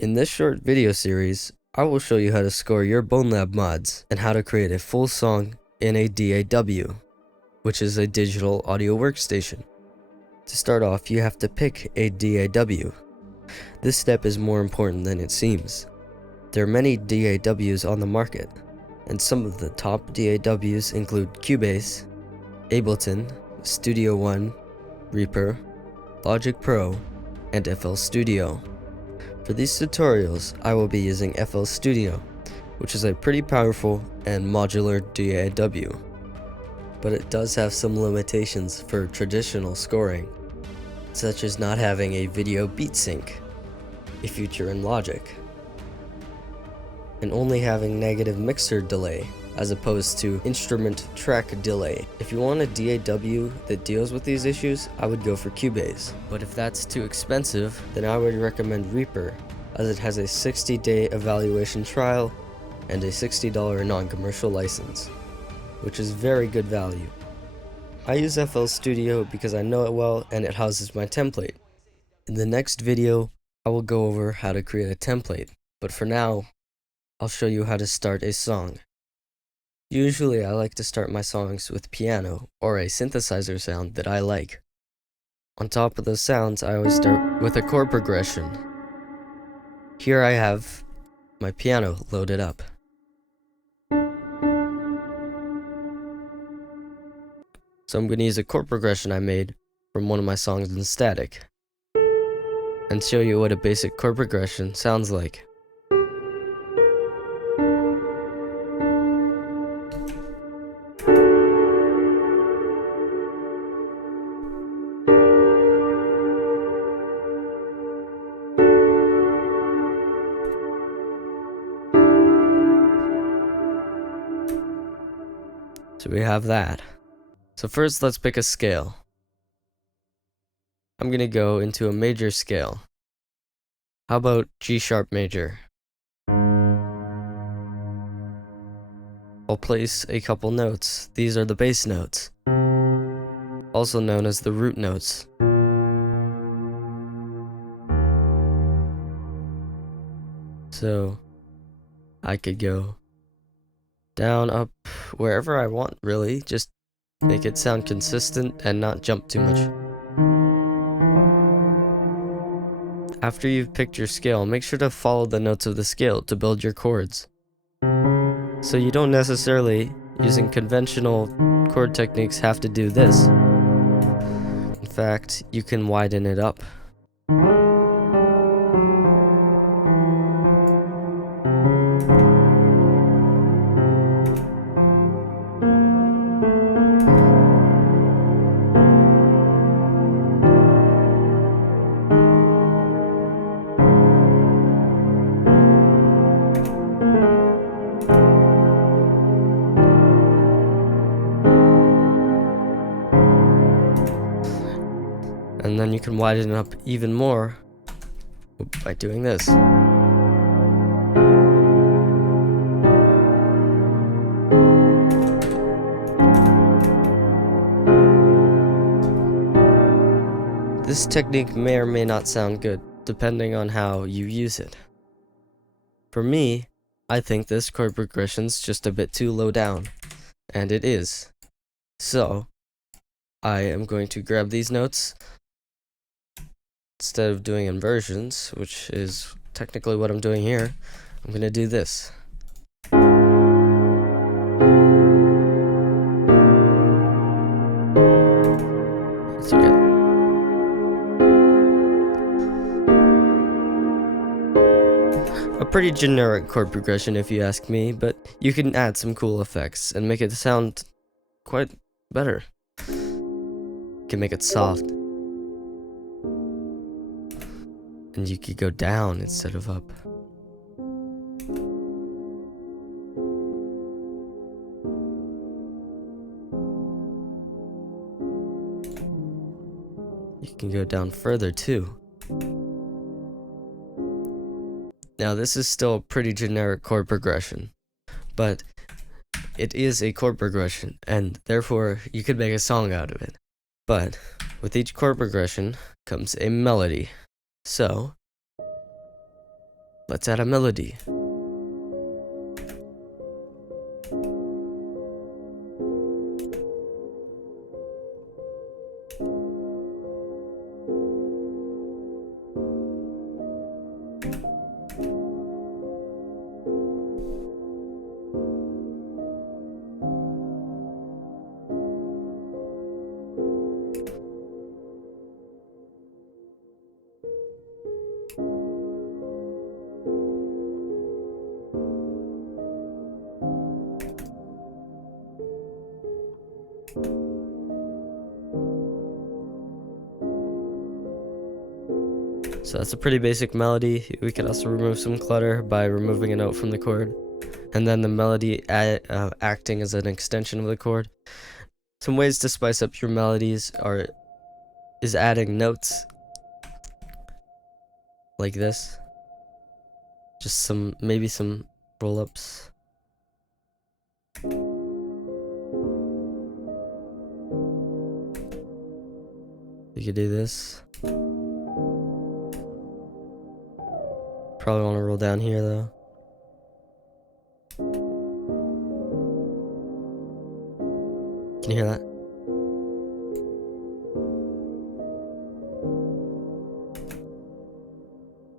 In this short video series, I will show you how to score your BONELAB mods and how to create a full song in a DAW, which is a digital audio workstation. To start off, you have to pick a DAW. This step is more important than it seems. There are many DAWs on the market, and some of the top DAWs include Cubase, Ableton, Studio One, Reaper, Logic Pro, and FL Studio. For these tutorials, I will be using FL Studio, which is a pretty powerful and modular DAW, but it does have some limitations for traditional scoring, such as not having a video beat sync, a feature in Logic, and only having negative mixer delay as opposed to instrument track delay. If you want a DAW that deals with these issues, I would go for Cubase. But if that's too expensive, then I would recommend Reaper, as it has a 60-day evaluation trial and a $60 non-commercial license, which is very good value. I use FL Studio because I know it well and it houses my template. In the next video, I will go over how to create a template, but for now, I'll show you how to start a song. Usually I like to start my songs with piano or a synthesizer sound that I like. On top of those sounds, I always start with a chord progression. Here I have my piano loaded up. So I'm going to use a chord progression I made from one of my songs in Static and show you what a basic chord progression sounds like. So we have that. So first, let's pick a scale. I'm going to go into a major scale. How about G sharp major? I'll place a couple notes. These are the bass notes, also known as the root notes. So I could go down, up, wherever I want, really. Just make it sound consistent and not jump too much. After you've picked your scale, make sure to follow the notes of the scale to build your chords. So you don't necessarily, using conventional chord techniques, have to do this. In fact, you can widen it up. And then you can widen it up even more by doing this. This technique may or may not sound good, depending on how you use it. For me, I think this chord progression's just a bit too low down, and it is. So, I am going to grab these notes. Instead of doing inversions, which is technically what I'm doing here, I'm going to do this. So yeah. A pretty generic chord progression if you ask me, but you can add some cool effects and make it sound quite better. You can make it soft. And you could go down instead of up. You can go down further too. Now this is still a pretty generic chord progression, but it is a chord progression, and therefore you could make a song out of it. But with each chord progression comes a melody. So Let's add a melody. So that's a pretty basic melody. We could also remove some clutter by removing a note from the chord, and then the melody acting as an extension of the chord. Some ways to spice up your melodies is adding notes like this. Just maybe some roll-ups. You could do this. Probably want to roll down here though. Can you hear that?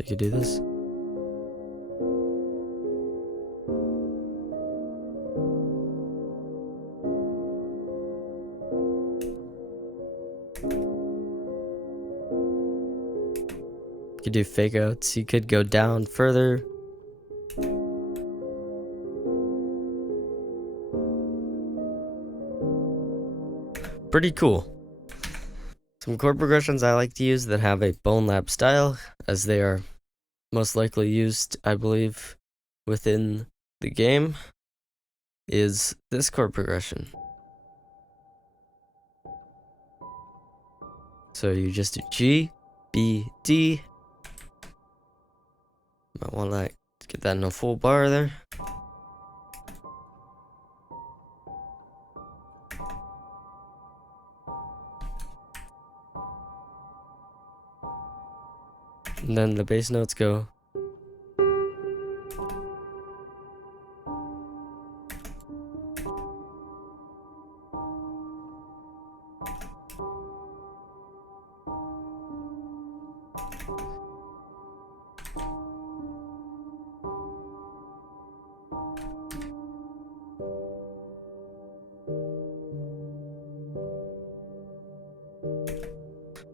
You could do this. You could do fake outs. You could go down further. Pretty cool. Some chord progressions I like to use that have a BONELAB style, as they are most likely used, I believe, within the game, is this chord progression. So you just do G, B, D. Might want to get that in a full bar there. And then the bass notes go.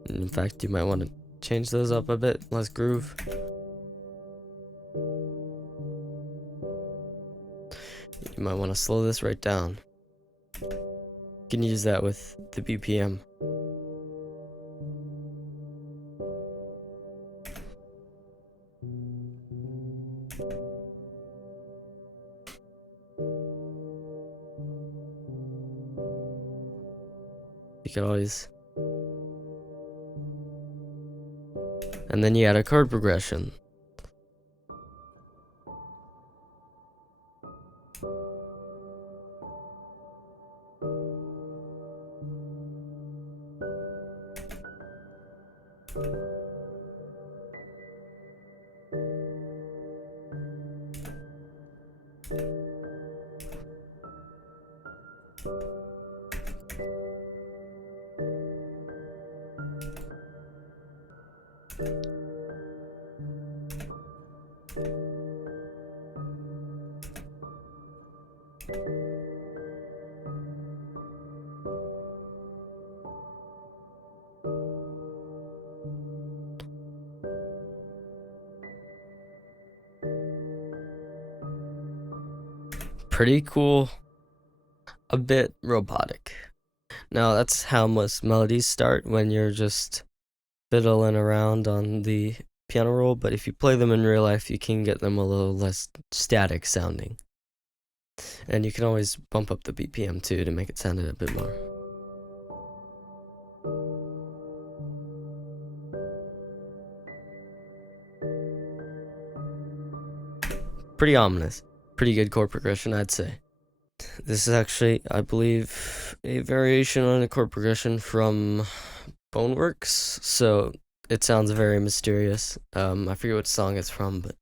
In fact, you might want to change those up a bit, less groove. You might want to slow this right down. You can use that with the BPM. You can always... And then you add a chord progression. Pretty cool, a bit robotic. Now that's how most melodies start, when you're just fiddling around on the piano roll, but if you play them in real life, you can get them a little less static sounding. And you can always bump up the BPM too to make it sound a bit more. Pretty ominous. Pretty good chord progression, I'd say. This is actually, I believe, a variation on a chord progression from Boneworks, so it sounds very mysterious. I forget what song it's from, but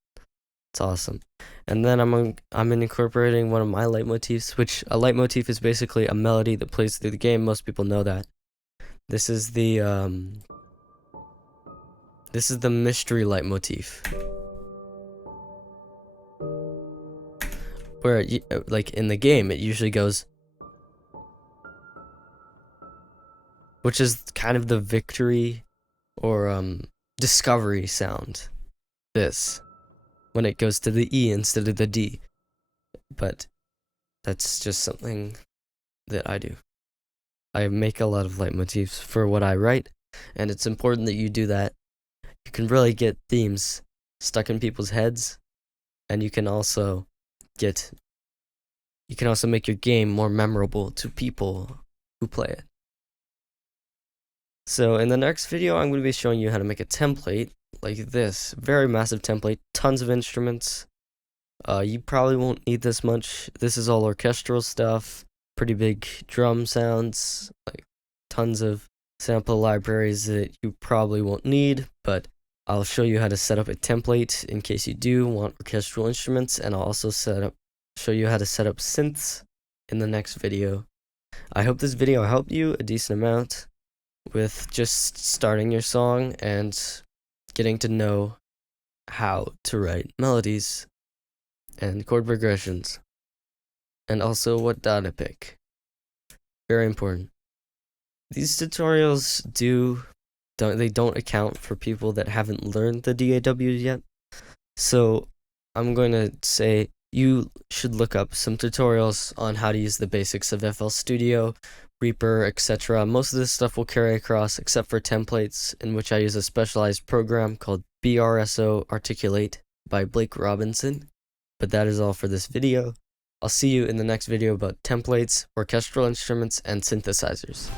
It's awesome. And then I'm incorporating one of my leitmotifs, which a leitmotif is basically a melody that plays through the game. Most people know that. This is the mystery leitmotif, where like in the game it usually goes, which is kind of the victory or discovery sound. This, when it goes to the E instead of the D. But that's just something that I do. I make a lot of leitmotifs for what I write, and it's important that you do that. You can really get themes stuck in people's heads, and you can also make your game more memorable to people who play it. So in the next video, I'm going to be showing you how to make a template like this. Very massive template, tons of instruments. You probably won't need this much. This is all orchestral stuff, pretty big drum sounds, like tons of sample libraries that you probably won't need, but I'll show you how to set up a template in case you do want orchestral instruments, and I'll also show you how to set up synths in the next video. I hope this video helped you a decent amount with just starting your song and getting to know how to write melodies and chord progressions, and also what DAW to pick. Very important. These tutorials don't account for people that haven't learned the DAW yet. So I'm going to say you should look up some tutorials on how to use the basics of FL Studio, Reaper, etc. Most of this stuff will carry across except for templates, in which I use a specialized program called BRSO Articulate by Blake Robinson. But that is all for this video. I'll see you in the next video about templates, orchestral instruments, and synthesizers.